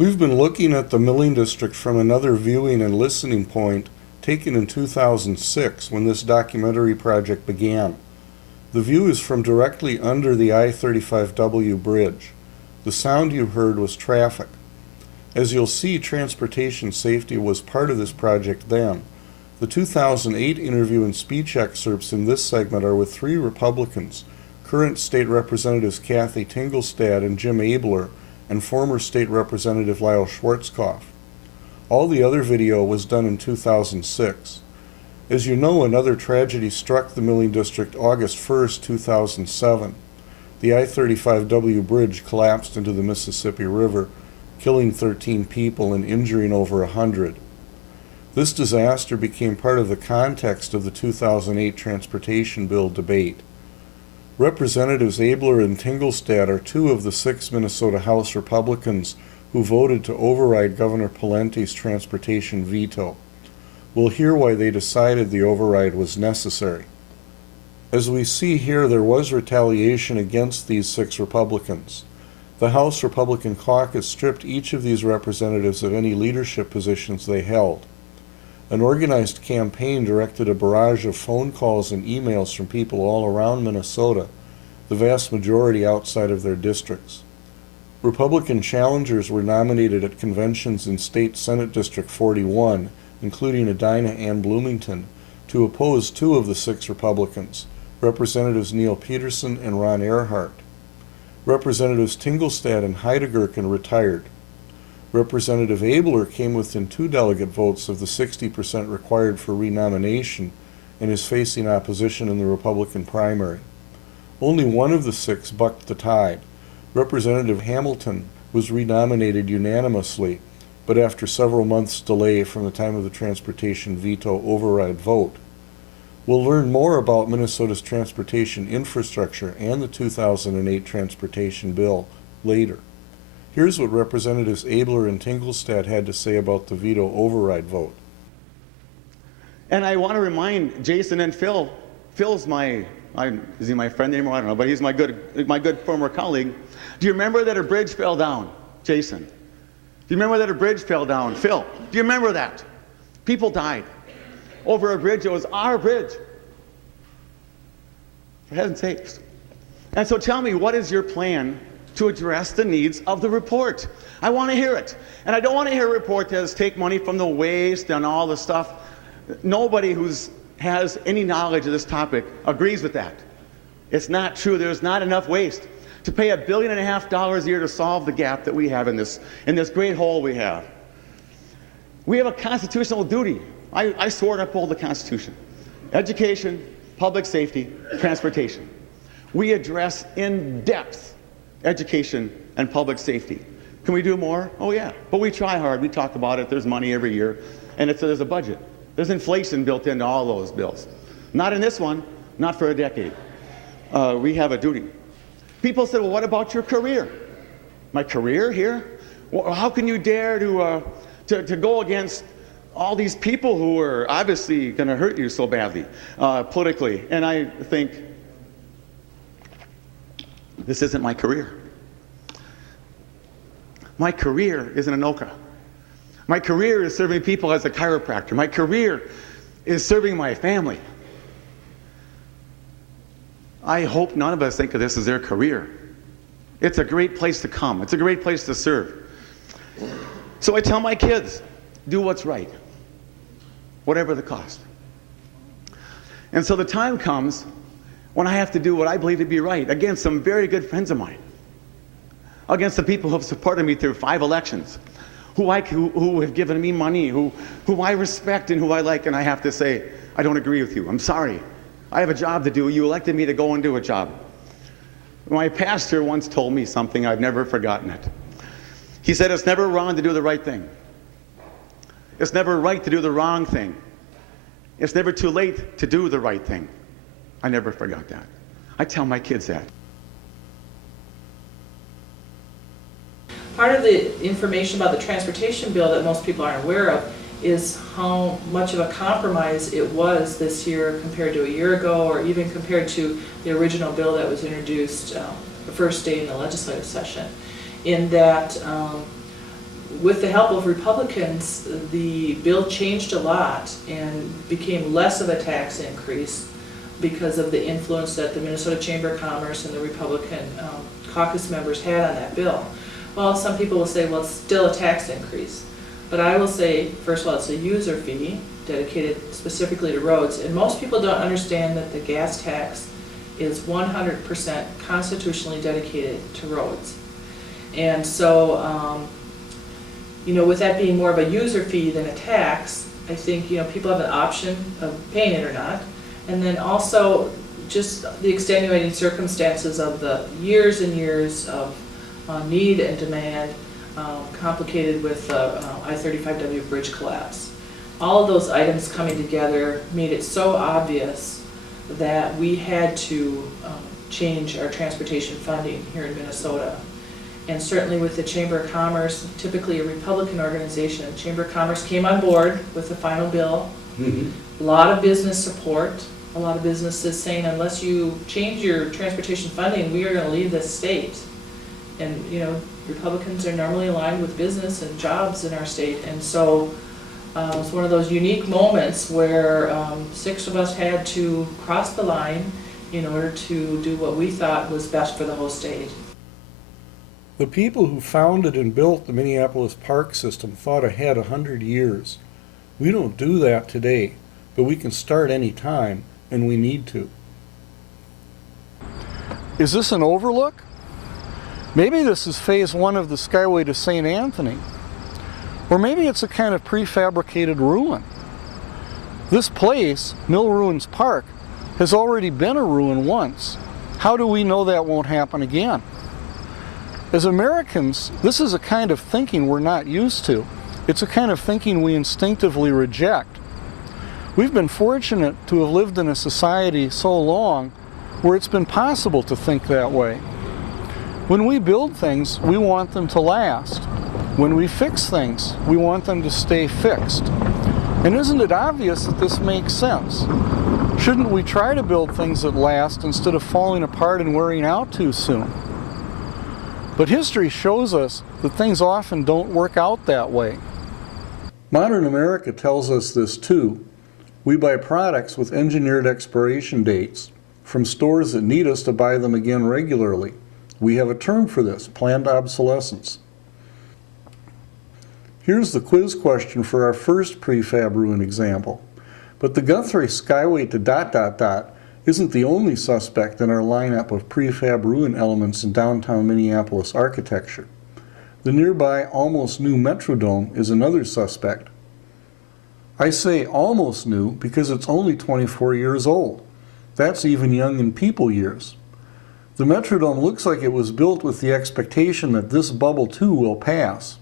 We've been looking at the milling district from another viewing and listening point taken in 2006 when this documentary project began. The view is from directly under the I35W bridge. The sound you heard was traffic. As you'll see, transportation safety was part of this project then. The 2008 interview and speech excerpts in this segment are with three Republicans, current State Representatives Kathy Tingelstad and Jim Abler, and former State Representative Lyle Schwarzkopf. All the other video was done in 2006. As you know, another tragedy struck the milling district August 1st, 2007. The I-35W bridge collapsed into the Mississippi River, killing 13 people and injuring over 100. This disaster became part of the context of the 2008 transportation bill debate. Representatives Abler and Tingelstad are two of the 6 Minnesota House Republicans who voted to override Governor Palente's transportation veto. We'll hear why they decided the override was necessary. As we see here, there was retaliation against these 6 Republicans. The House Republican caucus stripped each of these representatives of any leadership positions they held. An organized campaign directed a barrage of phone calls and emails from people all around Minnesota, the vast majority outside of their districts. Republican challengers were nominated at conventions in State Senate District 41, including Edina and Bloomington, to oppose 2 of the 6 Republicans, Representatives Neil Peterson and Ron Earhart. Representatives Tingelstad and Heideggerken retired. Representative Abler came within 2 delegate votes of the 60% required for renomination and is facing opposition in the Republican primary. Only one of the 6 bucked the tide. Representative Hamilton was renominated unanimously, but after several months' delay from the time of the transportation veto override vote. We'll learn more about Minnesota's transportation infrastructure and the 2008 transportation bill later. Here's what Representatives Abler and Tingelstad had to say about the veto override vote. And I want to remind Jason and Phil, Phil's is he my friend anymore? I don't know, but he's my good former colleague. Do you remember that a bridge fell down, Jason? Do you remember that a bridge fell down, Phil? Do you remember that? People died over a bridge. It was our bridge. For heaven's sakes. And so tell me, what is your plan to address the needs of the report? I want to hear it. And I don't want to hear a report that says take money from the waste and all the stuff. Nobody who has any knowledge of this topic agrees with that. It's not true. There's not enough waste to pay $1.5 billion a year to solve the gap that we have in this great hole we have. We have a constitutional duty. I swore to uphold the Constitution. Education, public safety, transportation. We address in depth education and public safety. Can we do more? Oh yeah, but we try hard. We talk about it. There's money every year, and there's a budget. There's inflation built into all those bills. Not in this one, not for a decade. We have a duty. People said, well, what about your career? My career here? Well, how can you dare to go against all these people who are obviously going to hurt you so badly politically? And I think, this isn't my career. My career is in Anoka. My career is serving people as a chiropractor. My career is serving my family. I hope none of us think of this as their career. It's a great place to come. It's a great place to serve. So I tell my kids, do what's right, whatever the cost. And so the time comes when I have to do what I believe to be right against some very good friends of mine, against the people who have supported me through 5 elections, who have given me money, who I respect and who I like, and I have to say, I don't agree with you. I'm sorry. I have a job to do. You elected me to go and do a job. My pastor once told me something, I've never forgotten it. He said, it's never wrong to do the right thing. It's never right to do the wrong thing. It's never too late to do the right thing. I never forgot that. I tell my kids that. Part of the information about the transportation bill that most people aren't aware of is how much of a compromise it was this year compared to a year ago, or even compared to the original bill that was introduced the first day in the legislative session. In that with the help of Republicans, the bill changed a lot and became less of a tax increase because of the influence that the Minnesota Chamber of Commerce and the Republican caucus members had on that bill. Well, some people will say, well, it's still a tax increase. But I will say, first of all, it's a user fee dedicated specifically to roads. And most people don't understand that the gas tax is 100% constitutionally dedicated to roads. And so, you know, with that being more of a user fee than a tax, I think, you know, people have an option of paying it or not. And then also just the extenuating circumstances of the years and years of need and demand, complicated with the I35W bridge collapse. All of those items coming together made it so obvious that we had to change our transportation funding here in Minnesota. And certainly with the Chamber of Commerce, typically a Republican organization, the Chamber of Commerce came on board with the final bill. A lot of business support, a lot of businesses saying, unless you change your transportation funding, we are going to leave this state. And, you know, Republicans are normally aligned with business and jobs in our state. And so it was one of those unique moments where 6 of us had to cross the line in order to do what we thought was best for the whole state. The people who founded and built the Minneapolis park system thought ahead 100 years. We don't do that today, but we can start any time, and we need to. Is this an overlook? Maybe this is phase 1 of the Skyway to St. Anthony. Or maybe it's a kind of prefabricated ruin. This place, Mill Ruins Park, has already been a ruin once. How do we know that won't happen again? As Americans, this is a kind of thinking we're not used to. It's a kind of thinking we instinctively reject. We've been fortunate to have lived in a society so long where it's been possible to think that way. When we build things, we want them to last. When we fix things, we want them to stay fixed. And isn't it obvious that this makes sense? Shouldn't we try to build things that last instead of falling apart and wearing out too soon? But history shows us that things often don't work out that way. Modern America tells us this too. We buy products with engineered expiration dates from stores that need us to buy them again regularly. We have a term for this, planned obsolescence. Here's the quiz question for our first prefab ruin example. But the Guthrie Skyway to ... isn't the only suspect in our lineup of prefab ruin elements in downtown Minneapolis architecture. The nearby almost new Metrodome is another suspect. I say almost new because it's only 24 years old. That's even young in people years. The Metrodome looks like it was built with the expectation that this bubble too will pass.